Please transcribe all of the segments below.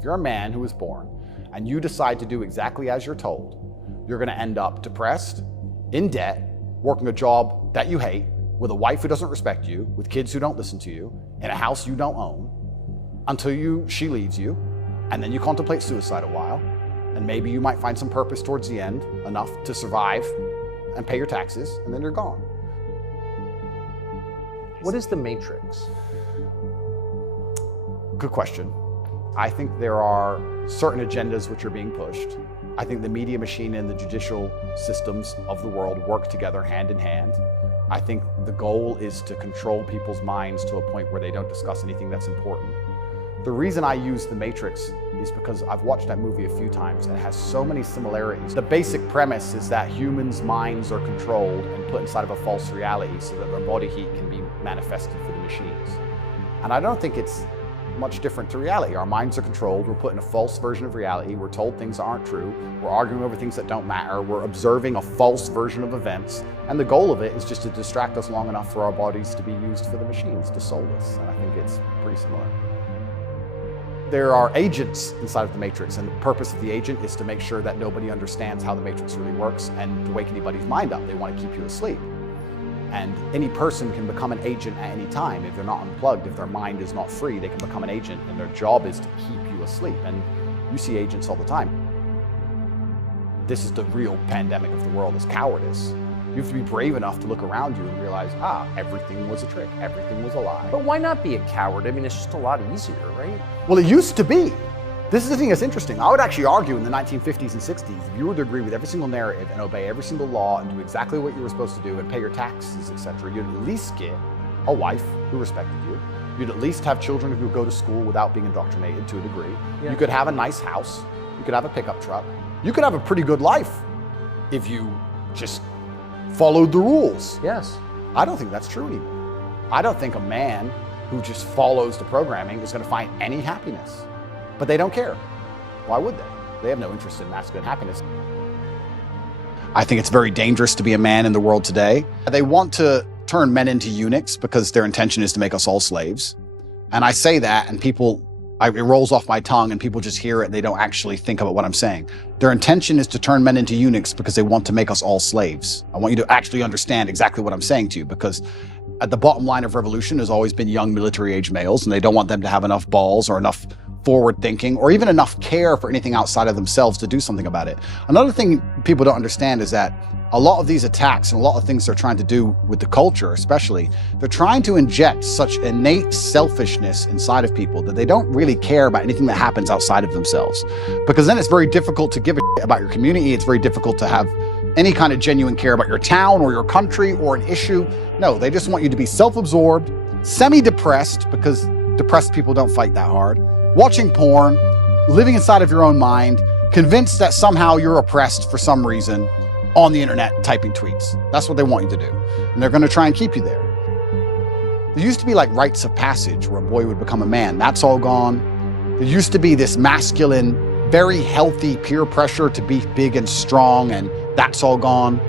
If you're a man who was born and you decide to do exactly as you're told, you're gonna end up depressed, in debt, working a job that you hate, with a wife who doesn't respect you, with kids who don't listen to you, in a house you don't own, until she leaves you, and then you contemplate suicide a while, and maybe you might find some purpose towards the end, enough to survive and pay your taxes, and then you're gone. What is the Matrix? Good question. I think there are certain agendas which are being pushed. I think the media machine and the judicial systems of the world work together hand in hand. I think the goal is to control people's minds to a point where they don't discuss anything that's important. The reason I use The Matrix is because I've watched that movie a few times and it has so many similarities. The basic premise is that humans' minds are controlled and put inside of a false reality so that their body heat can be manifested for the machines. And I don't think it's much different to reality. Our minds are controlled, we're put in a false version of reality, we're told things aren't true, we're arguing over things that don't matter, we're observing a false version of events, and the goal of it is just to distract us long enough for our bodies to be used for the machines, to soul us, and I think it's pretty similar. There are agents inside of the Matrix, and the purpose of the agent is to make sure that nobody understands how the Matrix really works and to wake anybody's mind up. They want to keep you asleep. And any person can become an agent at any time. If they're not unplugged, if their mind is not free, they can become an agent, and their job is to keep you asleep. And you see agents all the time. This is the real pandemic of the world, is cowardice. You have to be brave enough to look around you and realize, everything was a trick, everything was a lie. But why not be a coward? I mean, it's just a lot easier, right? Well, it used to be. This is the thing that's interesting. I would actually argue in the 1950s and 60s, if you were to agree with every single narrative and obey every single law and do exactly what you were supposed to do and pay your taxes, etc., you'd at least get a wife who respected you. You'd at least have children who could go to school without being indoctrinated to a degree. Yeah. You could have a nice house. You could have a pickup truck. You could have a pretty good life if you just followed the rules. Yes. I don't think that's true anymore. I don't think a man who just follows the programming is going to find any happiness. But they don't care. Why would they? They have no interest in masculine happiness. I think it's very dangerous to be a man in the world today. They want to turn men into eunuchs because their intention is to make us all slaves. And I say that and it rolls off my tongue and people just hear it and they don't actually think about what I'm saying. Their intention is to turn men into eunuchs because they want to make us all slaves. I want you to actually understand exactly what I'm saying to you, because at the bottom line of revolution has always been young military-age males, and they don't want them to have enough balls or enough forward thinking or even enough care for anything outside of themselves to do something about it. Another thing people don't understand is that a lot of these attacks and a lot of things they're trying to do with the culture especially, they're trying to inject such innate selfishness inside of people that they don't really care about anything that happens outside of themselves. Because then it's very difficult to give a shit about your community. It's very difficult to have any kind of genuine care about your town or your country or an issue. No, they just want you to be self-absorbed, semi-depressed, because depressed people don't fight that hard, watching porn, living inside of your own mind, convinced that somehow you're oppressed for some reason, on the internet typing tweets. That's what they want you to do. And they're going to try and keep you there. There used to be like rites of passage where a boy would become a man. That's all gone. There used to be this masculine, very healthy peer pressure to be big and strong, and that's all gone.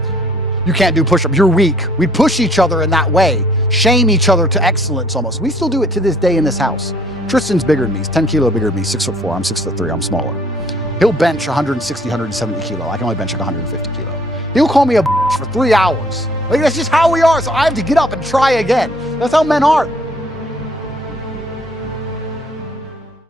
You can't do push-ups, you're weak. We push each other in that way, shame each other to excellence almost. We still do it to this day in this house. Tristan's bigger than me, he's 10 kilo bigger than me, 6'4", I'm 6'3", I'm smaller. He'll bench 160, 170 kilo. I can only bench like 150 kilo. He'll call me a bitch for 3 hours. Like, that's just how we are, so I have to get up and try again. That's how men are.